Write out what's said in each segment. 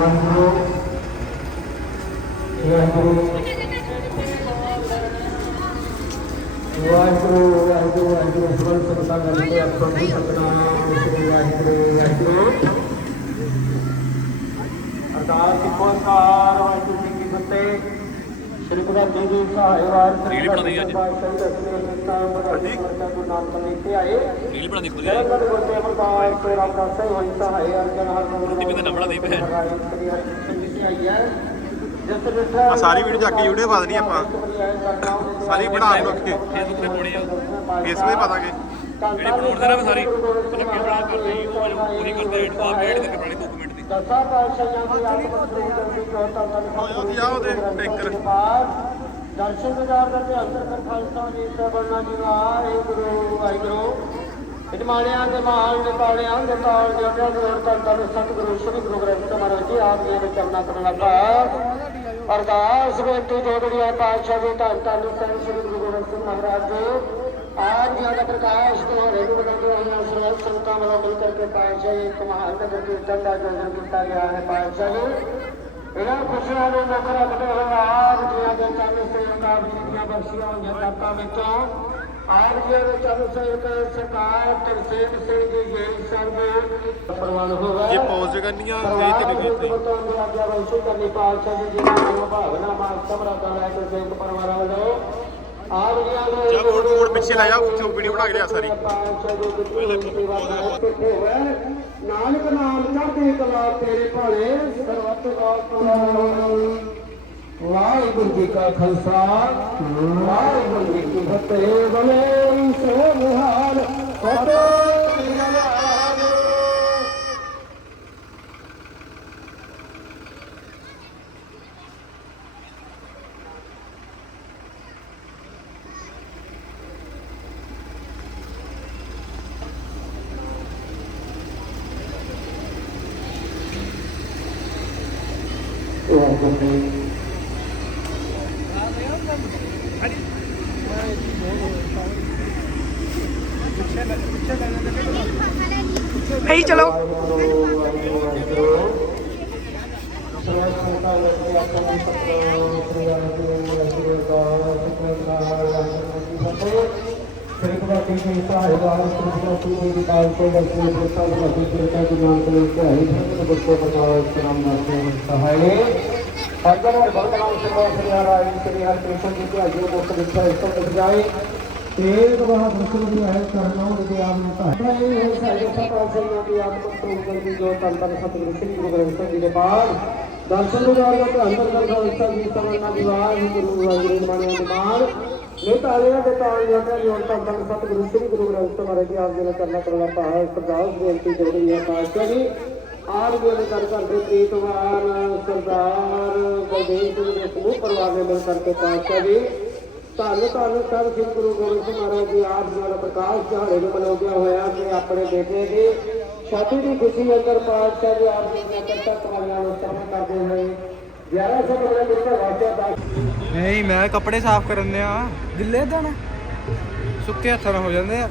ਵਾਹਿਗੁਰੂ ਵਾਹਿਗੁਰੂ ਵਾਹਿਗੁਰੂ ਸਭ ਸੰਤਾਂ ਦਾ ਸਤਿ ਸ੍ਰੀ ਅਕਾਲ ਵਾਹਿਗੁਰੂ ਵਾਹਿਗੁਰੂ। ਅਰਦਾਸ ਸਿੱਖੋ ਸਾਰ, ਵਾਹਿਗੁਰੂ ਜੀ ਕੀ ਫਤਿਹ। ਸ੍ਰੀ ਗੁਰੂ ਦੀ ਅੱਜ। ਰੀਲ ਬਣਾ ਦੀ ਖੁਦ ਜੈ ਗੁਰੂ ਤੇ ਰਾਮਦਾਸ ਸਾਹਿਬ ਭੈਣ। ਆ ਸਾਰੀ ਵੀਡੀਓ ਚੱਕ ਕੇ YouTube ਪਾ ਦੇਣੀ ਆਪਾਂ ਸਾਰੀ ਬਣਾ ਲਓ ਕਿ ਫੇਸਬੁੱਕ ਤੇ ਪਾਉਣੀ ਆ ਫੇਸ ਤੇ ਪਾ ਦਾਂਗੇ ਜਿਹੜੀ ਬਣਾਉਣ ਦੇ ਨਾ ਸਾਰੀ ਮਤਲਬ ਕਿ ਬਣਾ ਕਰਦੇ ਉਹ ਮੈਨੂੰ ਉਹੀ ਕਰਦੇ ਐਡ ਆਪ ਐਡ ਕਰਕੇ ਬਣਾਣੀ 2 ਦਸਾਂ ਪਾਤਸ਼ਾਹਾਂ ਦੀ ਆਤਮਕ ਸਰੂਪ ਦੀ ਜੋਤ ਤਨ ਆਇਆ ਉਹਦੀ ਆ ਉਹਦੇ ਟੈਂਕਰ। ਦਰਸ਼ਨ ਗੁਜ਼ਾਰ ਦਾ ਤੇ ਅੰਦਰ ਕਰ ਖਾਲਸਾ ਜੀ ਜੀ ਵਾਹਿਗੁਰੂ ਵਾਹਿਗੁਰੂ ਇਤਮਾਲਿਆਂ ਦੇ ਮਾਲ ਨੇ ਪਾਲਿਆਂ ਦੇ ਤਾਲ ਦੇ ਤਨ ਤਨ ਸਤਿਗੁਰੂ ਸ੍ਰੀ ਗੁਰੂ ਗ੍ਰੰਥ ਮਹਾਰਾਜ ਜੀ ਆਪ ਜੀ ਦੇ ਚਰਨਾਂ ਕਰਨ ਲੱਗਾ ਅਰਦਾਸ ਬੇਨਤੀ ਜੋੜੀਆਂ ਪਾਤਸ਼ਾਹ ਜੀ ਧੰਨ ਧੰਨ ਸ੍ਰੀ ਗੁਰੂ ਸਿੰਘ ਮਹਾਰਾਜ ਜੀ ਆਪ ਜੀ ਦਾ ਪ੍ਰਕਾਸ਼ ਤੁਹਾਡੇ ਨੂੰ ਬਣਾਉਂਦੇ ਹੋਏ ਸਰਵ ਸੰਤਾਂ ਵੱਲੋਂ ਮਿਲ ਕਰਕੇ ਪਾਤਸ਼ਾਹ ਜੀ ਇੱਕ ਮਹਾਨ ਨਗਰ ਕੀਰਤਨ ਦਾ ਆਯੋਜਨ ਕੀਤਾ ਗਿਆ ਹੈ। ਪਾਤਸ਼ਾਹ ਜੀ ਇਹਨਾਂ ਖੁਸ਼ੀਆਂ ਨੂੰ ਮੁੱਖ ਰੱਖਦੇ ਹੋਏ ਆਪ ਜੀਆਂ ਦੇ ਚਰਨ ਸੇਵਕ ਆਪ ਜੀ ਦੀਆਂ ਬਖਸ਼ੀਆਂ ਹੋਈਆਂ ਦਾਤਾਂ ਵਿੱਚੋਂ। ਆਪ ਜੀ ਦੇ ਚਰਨ ਸੇਵਕ ਸਰਕਾਰ ਤਰਸੇਮ ਸਿੰਘ ਜੀ ਜੀ ਸਰਬ ਪ੍ਰਵਾਨ ਹੋਵੇ ਜੇ ਪੌਜ਼ ਕਰਨੀਆਂ ਤੇ ਤੇ ਪਰਿਵਾਰ ਤੇ ਦੇ ਆਗਿਆ ਵੰਸ਼ੀ ਕਰਨੀ ਪਾਤਸ਼ਾਹ ਜੀ ਨੂੰ ਭਾਵਨਾ ਮਾਨ ਸਮਰਾਤਾ ਲੈ ਕੇ ਸੇਵਕ ਪਰਿਵਾਰਾਂ ਵੱਲੋਂ ਆਪ ਜੀਆਂ ਦੇ ਪਿੱਛੇ ਲੈ ਜਾ ਉੱਥੇ ਵੀਡੀਓ ਬਣਾ ਕੇ ਲਿਆ ਸਾਰੀ। ਨਾਨਕ ਨਾਮ ਚੜ੍ਹਦੀ ਕਲਾ ਤੇਰੇ ਭਾਲੇ ਸਰਬੱਤ ਵਾਹਿਗੁਰੂ ਜੀ ਕਾ ਖਾਲਸਾ, ਵਾਹਿਗੁਰੂ ਜੀ ਕੀ ਫਤਿਹ। ਬਲੇ ਸੋ ਨਿਹਾਲ ਫਤਿਹ ਨਿਹਾਲ ਨਹੀਂ ਚਲੋ। ਸ੍ਰੀ ਗੁਰੂ ਜੀ ਦੀ ਸਹਾਇਵਾਰ ਸ੍ਰੀ ਗੁਰੂ ਜੀ ਦੀ ਕਾਲ ਕੋ ਬਖਸ਼ੇ ਬਖਸ਼ਾ ਬਖਸ਼ੇ ਕਿਰਪਾ ਦੀ ਨਾਮ ਤੇ ਧਿਆਈ ਸਤਿ ਗੁਰੂ ਪ੍ਰਸਾਦ ਸਲਾਮ ਨਾਮ ਸਹਾਇ ਅਰਜਨ ਵਰ ਭਗਵਾਨ ਸਿਮਰ ਸ੍ਰੀ ਹਰਿ ਸ੍ਰੀ ਹਰਿ ਕ੍ਰਿਸ਼ਨ ਜੀ ਤੇ ਅਜੇ ਮੁਕਤ ਵਿਖੇ ਇਸ ਤੋਂ ਜਾਏ ਤੇਗ ਮਹਾਪੁਰਖ ਦੀ ਹੈ ਕਰਨੋਂ ਦੇ ਆਪ ਨੂੰ ਤਾਂ ਇਹ ਹੈ ਸਾਡੇ ਸਭਾ ਸੰਗਤ ਦੀ ਆਤਮਕ ਪ੍ਰੋਗਰਾਮ ਦੀ ਜੋ ਤਨ ਤਨ ਸਤਿਗੁਰੂ ਸ੍ਰੀ ਗੁਰੂ ਗ੍ਰੰਥ ਸਾਹਿਬ ਜੀ ਦੇ ਪਾਠ ਦਰਸ਼ਨ ਵਿਚਾਰ ਦਾ ਧਿਆਨ ਕਰ ਖਾਲਸਾ ਜੀ ਸਮਰਨਾ ਦੀ ਵਾਹਿਗੁਰੂ ਵਾਹਿਗੁਰੂ ਮਾਣਿਆ ਦੀ ਮਾਣ ਇਹ ਤਾਲੀਆਂ ਦੇ ਤਾਲੀਆਂ ਤੇ ਜੋ ਤਨ ਤਨ ਸਤਿਗੁਰੂ ਸ੍ਰੀ ਗੁਰੂ ਗ੍ਰੰਥ ਸਾਹਿਬ ਮਹਾਰਾਜ ਜੀ ਆਪ ਜੀ ਨੇ ਕਰਨਾ ਕਰਨਾ ਪਾਇਆ ਸਰਦਾਰ ਬੇਨਤੀ ਜੋੜੀ ਹੈ ਪਾਤਸ਼ਾਹ ਜੀ ਆਪ ਜੀ ਦੇ ਕਰ ਕਰਦੇ ਪ੍ਰੀਤਵਾਨ ਸਰਦਾਰ ਬਲਦੇਵ ਸਿੰਘ ਦੇ ਸਮੂਹ ਪਰਿਵਾਰ ਦੇ ਮਿਲ ਕਰਕੇ ਪਾਤਸ਼ਾਹ ਜੀ। ਧੰਨ ਧੰਨ ਸਭ ਸ੍ਰੀ ਗੁਰੂ ਗੋਬਿੰਦ ਸਿੰਘ ਮਹਾਰਾਜ ਜੀ ਆਪ ਜੀ ਦਾ ਪ੍ਰਕਾਸ਼ ਦਿਹਾੜੇ ਨੂੰ ਮਨਾਉਂਦਿਆਂ ਹੋਇਆ ਤੇ ਆਪਣੇ ਬੇਟੇ ਦੀ ਸ਼ਾਦੀ ਦੀ ਖੁਸ਼ੀ ਅੰਦਰ ਪਾਤਸ਼ਾਹ ਜੀ। ਆਪ ਜੀ ਦੀਆਂ ਕਰਤਾ ਕਮਾਈਆਂ ਨੂੰ ਸ਼ਾਮਲ ਕਰਦੇ ਹੋਏ 1100 ਰੁਪਏ ਦੇ ਵਾਕਿਆ ਦਾ ਨਹੀਂ ਮੈਂ ਕੱਪੜੇ ਸਾਫ਼ ਕਰਨ ਆ ਗਿੱਲੇ ਤਾਂ ਨਾ। ਸੁੱਕੇ ਹੱਥਾਂ ਨਾਲ ਹੋ ਜਾਂਦੇ ਆ।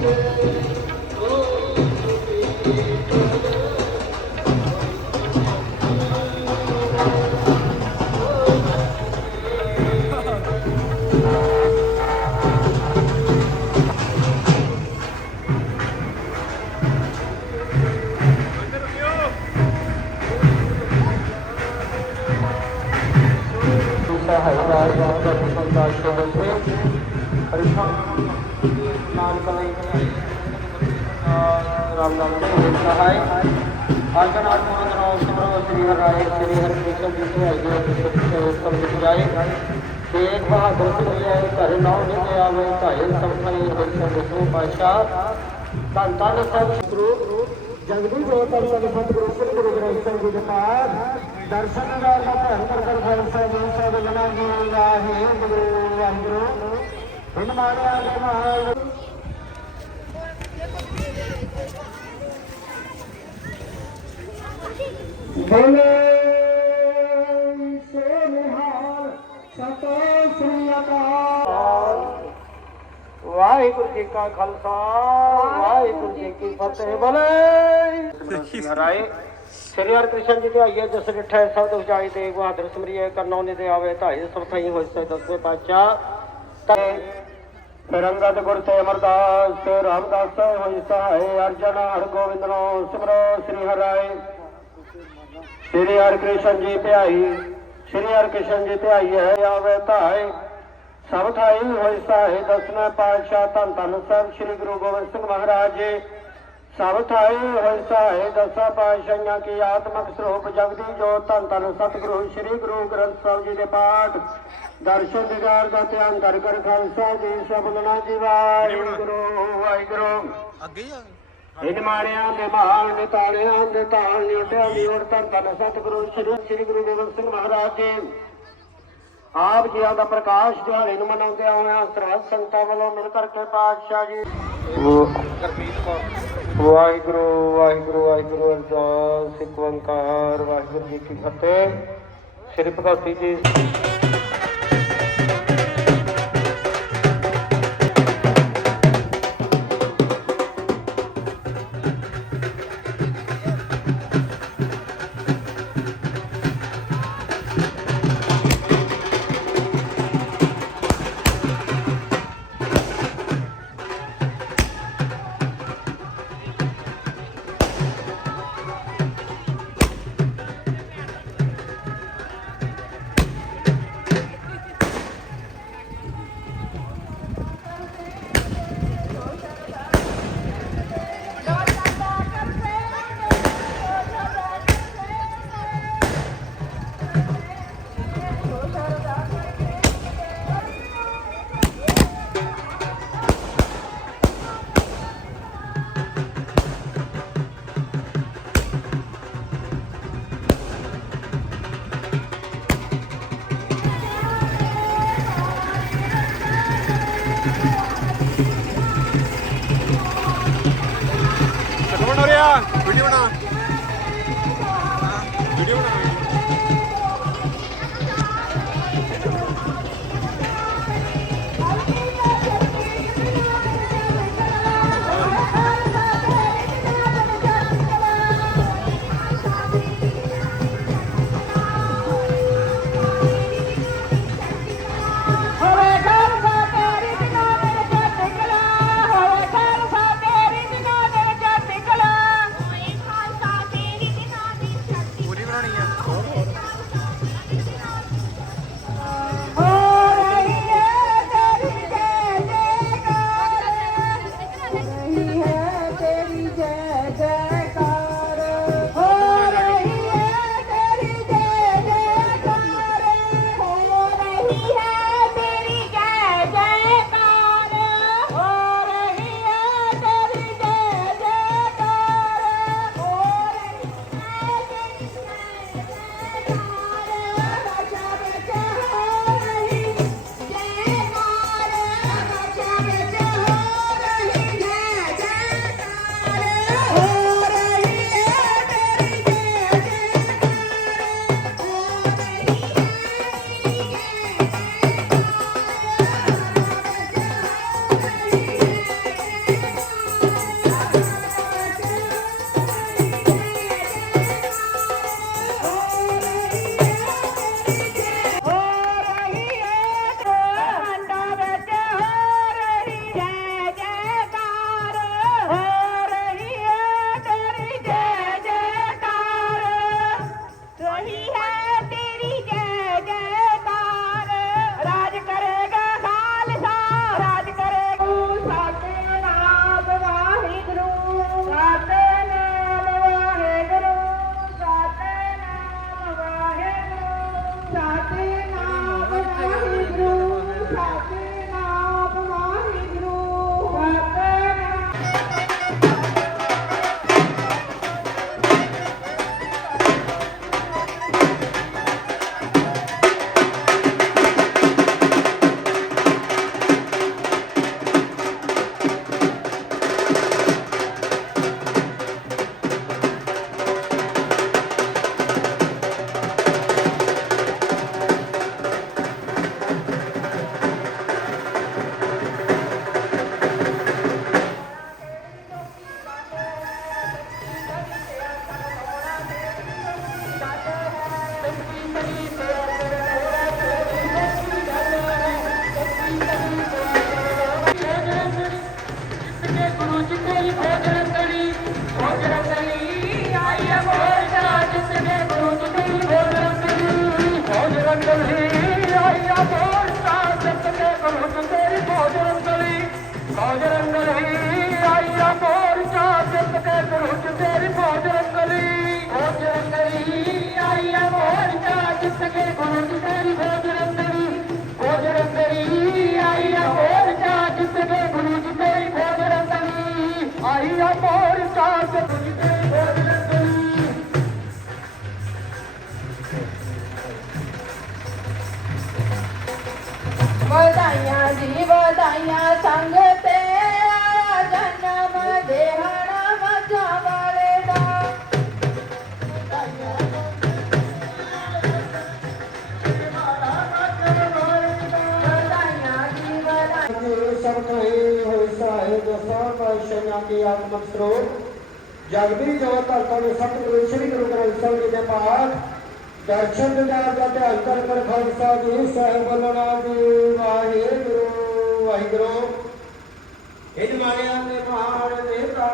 Música ਨਾਨਕ ਲਈ ਰਾਮ ਨਾਮ ਦੇ ਸਹਾਇ ਅਰਜਨ ਆਤਮਾ ਜਨੋ ਸਿਮਰੋ ਸ੍ਰੀ ਹਰਿ ਰਾਏ, ਸ੍ਰੀ ਹਰਿ ਕ੍ਰਿਸ਼ਨ ਜੀ ਤੇ ਆਈਏ ਸਭ ਜਾਏ। ਤੇਗ ਬਹਾਦਰ ਸਿੰਘ ਆਏ ਘਰ ਨੌ ਨਿਤੇ ਆਵੇ ਭਾਈ ਸਭ ਕਈ ਹੋਈ ਸੰਗਤੋ ਪਾਸ਼ਾ ਧੰਨ ਧੰਨ ਸਭ ਗੁਰੂ ਜਗਦੀ ਜੋ ਤਨ ਤਨ ਸਤਿਗੁਰੂ, ਸ੍ਰੀ ਗੁਰੂ ਗ੍ਰੰਥ ਸਾਹਿਬ ਜੀ ਦੇ ਪਾਸ ਦਰਸ਼ਨ ਦਾ ਭਰਨ ਕਰ ਕਰ ਖਾਲਸਾ ਜੀ ਸਾਹਿਬ ਜਨਾ ਜੀ ਵਾਹੇ ਗੁਰੂ, ਵਾਹਿਗੁਰੂ। ਹਨ ਮਾਰਿਆ ਦੇ ਮਹਾਲ ਬੋਲੇ ਸੋ ਨਿਹਾਲ ਸ੍ਰੀ ਅਕਾਲ। ਵਾਹਿਗੁਰੂ ਜੀ ਕਾ ਖਾਲਸਾ, ਵਾਹਿਗੁਰੂ ਜੀ ਕੀ ਫਤਿਹ, ਬੋਲੇ। ਹਰਾਏ ਸ੍ਰੀ ਹਰਿ ਕ੍ਰਿਸ਼ਨ ਜੀ ਤੇ ਆਈਏ, ਜਸ ਡਿਠੈ ਸਬਦ ਉਚਾਈ ਤੇ ਬਹਾਦਰ ਸਮਰੀਏ, ਕਰਨੋ ਨੇ ਤੇ ਆਵੇ, ਢਾਈ ਸਭ ਹੋਇ ਸੇ ਦਸਵੇਂ ਪਾਤਸ਼ਾਹ। ਤੇ ਫਿਰ ਗੁਰ ਤੇ ਅਮਰਦਾਸ ਤੇ ਰਾਮਦਾਸ ਹੋਈ ਸਹਾਏ, ਅਰਜਨ ਹਰ ਗੋਬਿੰਦ ਨੋ ਸਿਮਰੋ, ਸ੍ਰੀ ਹਰਾਏ ਸ੍ਰੀ ਹਰਿ ਕ੍ਰਿਸ਼ਨ ਜੀ ਧਿਆਈ, ਸ੍ਰੀ ਹਰਿ ਕ੍ਰਿਸ਼ਨ ਜੀ ਧਿਆਈ ਹੈ, ਆਵੇ ਧਾਏ। ਸਭ ਥਾਈ ਹੋਈ ਸਾਹੇ ਦਸਵੇਂ ਪਾਤਸ਼ਾਹ ਧੰਨ ਧੰਨ ਸਾਹਿਬ ਸ੍ਰੀ ਗੁਰੂ ਗੋਬਿੰਦ ਸਿੰਘ ਮਹਾਰਾਜ ਜੀ। ਸਭ ਥਾਈ ਹੋਈ ਸਾਹੇ ਦਸਾਂ ਪਾਤਸ਼ਾਹਾਂ ਕੀ ਆਤਮਕ ਸਰੂਪ ਜਗਦੀ ਜੋ ਧੰਨ ਧੰਨ ਸਤਿਗੁਰੂ ਸ੍ਰੀ ਗੁਰੂ ਗ੍ਰੰਥ ਸਾਹਿਬ ਜੀ ਦੇ ਪਾਠ। ਦਰਸ਼ਨ ਦਿਦਾਰ ਦਾ ਧਿਆਨ ਕਰ ਕਰ ਖਾਲਸਾ ਜੀ ਸਬਦਨਾ ਜੀ ਵਾਹਿਗੁਰੂ ਵਾਹਿਗੁਰੂ। ਅੱਗੇ ਆ ਮਾਰਿਆਂ ਦੇ ਮਹਾਲ ਨੇ ਦੇ ਤਾਲ ਨੇ ਦੀ ਔਰ ਧੰਨ ਧੰਨ ਸਤਿਗੁਰੂ ਸ੍ਰੀ ਸ੍ਰੀ ਗੁਰੂ ਗੋਬਿੰਦ ਸਿੰਘ ਮਹਾਰਾਜ ਜੀ। ਆਪ ਜੀਆਂ ਦਾ ਪ੍ਰਕਾਸ਼ ਦਿਹਾੜੇ ਨੂੰ ਮਨਾਉਂਦੇ ਹੋਇਆ ਸਰਬੱਤ ਸੰਗਤਾਂ ਵੱਲੋਂ ਮਿਲ ਕਰਕੇ ਪਾਤਸ਼ਾਹ ਜੀ। ਵਾਹਿਗੁਰੂ ਵਾਹਿਗੁਰੂ ਵਾਹਿਗੁਰੂ, ਅਰਦਾਸ, ਇੱਕ ਓੰਕਾਰ, ਵਾਹਿਗੁਰੂ ਜੀ ਕੀ ਫਤਿਹ। ਸ੍ਰੀ ਭਗਵਤੀ ਜੀ। ਵਧਾਈਆਂ ਜੀ ਵਧਾਈਆਂ ਸੰਗਤੇ ਜਨਮ ਦੇਹਣਾ ਮਜਾ ਵਾਲੇ ਦਾ। ਜਗਦੀ ਜੋਤ ਧਰਤਾ ਦੇ ਸਤਿਗੁਰੂ ਸ੍ਰੀ ਗੁਰੂ ਗ੍ਰੰਥ ਸਾਹਿਬ ਜੀ ਦੇ ਪਾਠ ਦਰਸ਼ਨ ਦਿਦਾਰ ਦਾ ਧਿਆਨ ਕਰ ਕਰ ਖਾਲਸਾ ਜੀ, ਸਾਹਿਬ ਬੋਲਣਾ ਜੀ ਵਾਹਿਗੁਰੂ ਵਾਹਿਗੁਰੂ। ਇਹ ਜਮਾਨਿਆਂ ਦੇ ਮਹਾਨ ਦੇਵਤਾ